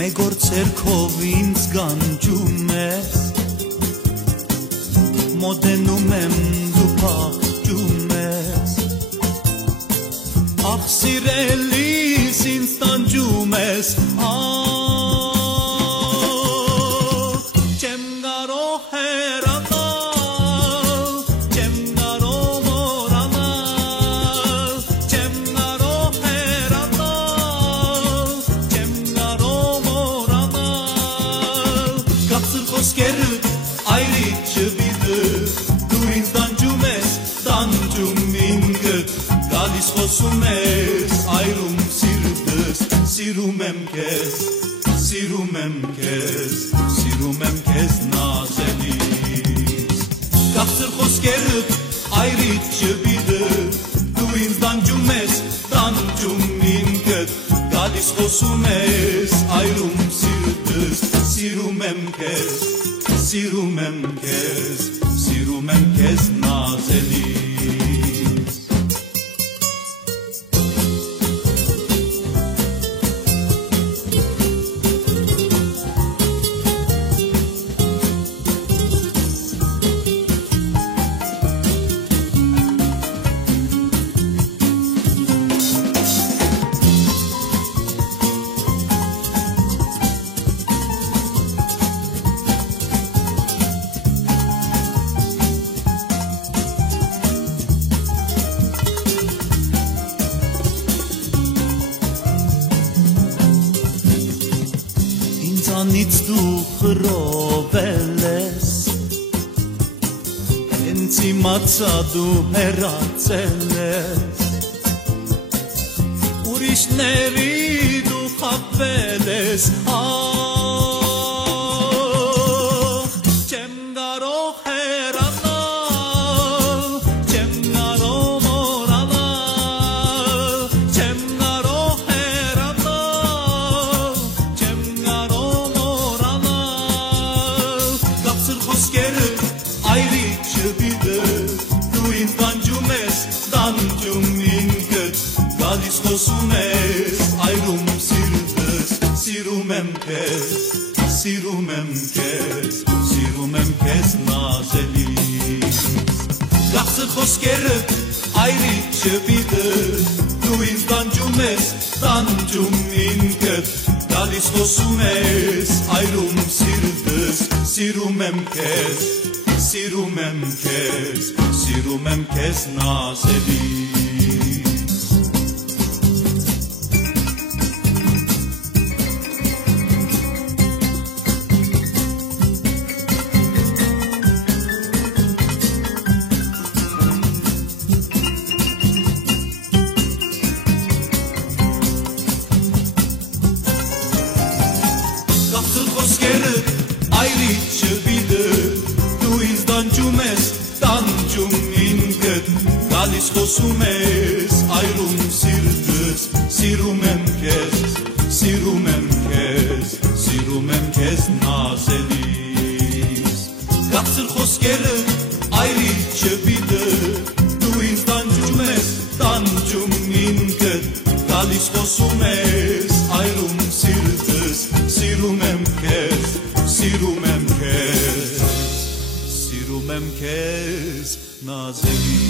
Մեկոր ցերքով ինձ գանջում ես մոտենում եմ դու փախչում ես ախ սիրելիս ինձ տանջում ես չեմ կարող հեռանալ չեմ կարող մոռանալ չեմ կարող հեռանալ չեմ կարող Կապսր խոսքերդ այրիք չվիդը դու ինձ տանջում ես տանջում ինքդ գալիս խոսում ես այրում սիրտս սիրում եմ քեզ սիրում եմ քեզ նազելիս Կապսր խոսքերդ այրիք չվիդը դու ինձ տանջում ես տանջում ինքդ գալիս խոսում ես այրում սիրտս Սիրում եմ քեզ նազելիս Ինձանից դու խռովել ես Հենց իմացա դու հեռացել ես Ուրիշների դու խաբվել ես Չեմ կարող հեռանալ Չեմ կարող մոռանալ Չեմ կարող հեռանալ Չեմ կարող մոռանալ Կապսր խոսքերդ այրիք չվիդը դու ինձ տանջում ես տանջում ինքդ գալիս խոսում ես այրում սիրտս սիրում եմ քեզ նազելիս Կապսր խոսքերդ այրիք չվիդը դու ինձ տանջում ես տանջում ինքդ գալիս խոսում ես այրում սիրտս սիրում եմ քեզ նազելիս Խոսքերդ այրիք չվիդը դու ինձ տանջում ես տանջում ինքդ գալիս խոսում ես այրում սիրտս սիրում եմ քեզ նազելիս Կապսր խոսքերդ այրիք չվիդը դու ինձ տանջում ես տանջում ինքդ գալիս խոսում ես այրում սիրտս Սիրում եմ քեզ նազելիս